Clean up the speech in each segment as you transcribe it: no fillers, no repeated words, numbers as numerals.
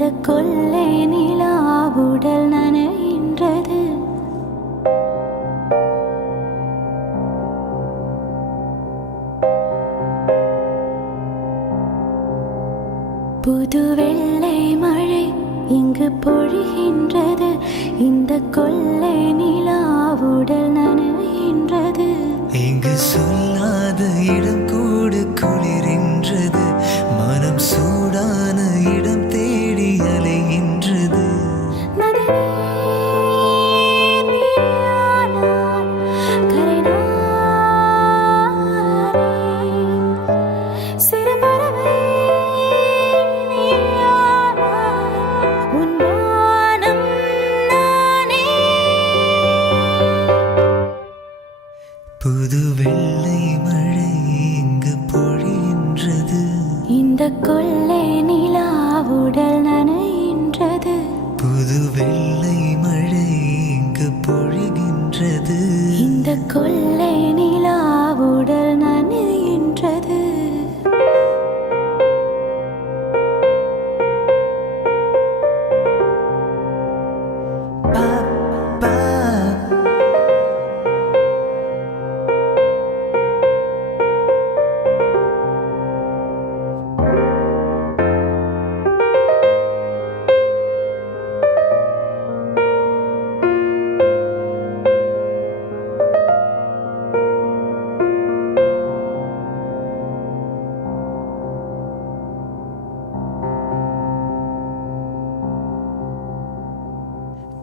இந்த கொள்ளை நிலா உடல் நனைகின்றது. புது வெள்ளை மழை இங்கு பொழிகின்றது. இந்த கொள்ளை நிலா உடல் நனைகின்றது. இங்கு சொல்லாத இடம் கூடு குளிரின்றது. மனம் சூடான இடம் தேடி அலைகின்றது. புது வெள்ளை மழை இங்கு பொழிகின்றது. இந்த கொள்ளை நிலா உடல் நனைகின்றது. புது வெள்ளை மழை இங்கு பொழிகின்றது. இந்த கொள்ளை நிலா உடல் நனைகின்றது.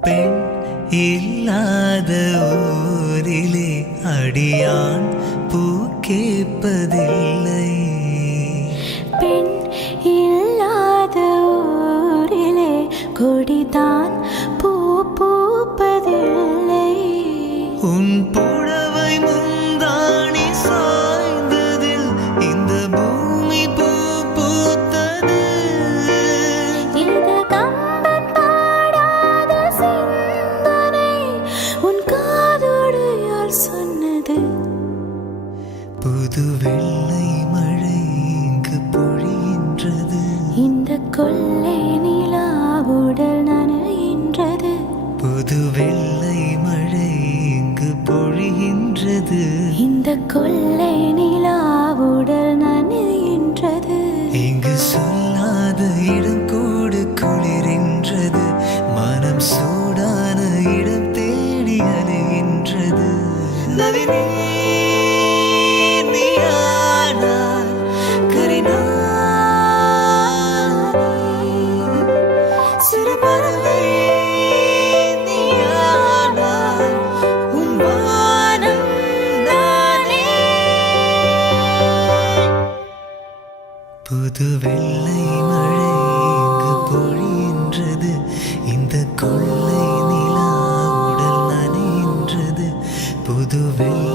பெண் இல்லாத ஊரிலே அடியான் பூ கேட்பதில்லை. பெண் இல்லாத ஊரிலே கொடிதான் பூ பூப்பதில்லை. உன் புடவை முந்தாணி சாய்ந்ததில் இந்த பூமி பூ பூத்தது. இது கம்பன் பாடாத சிந்தனை உன் காதோடு யார் சொன்னது? புது வெள்ளை மழை இங்கு பொழிகின்றது. இந்த கொள்ளை நிலா உடல் நனைகின்றது. புது வெள்ளை மழை இங்கு பொழிகின்றது. இந்த கொள்ளை நிலா உடல் நனைகின்றது. இங்கு சொல்லாத இடம் கூடு குளிரின்றது. மனம் சூடான இடம் தேடி அலைகின்றது. நளினி நீயானாய் கரிநாய். சிறு பறவை நீயானாய். உன் வானம் நானே. புது வெள்ளை மழை இங்கு பொழிகின்றது. இந்த கொள்ளை நிலா உடல் நனைகின்றது. புது வெள்ளை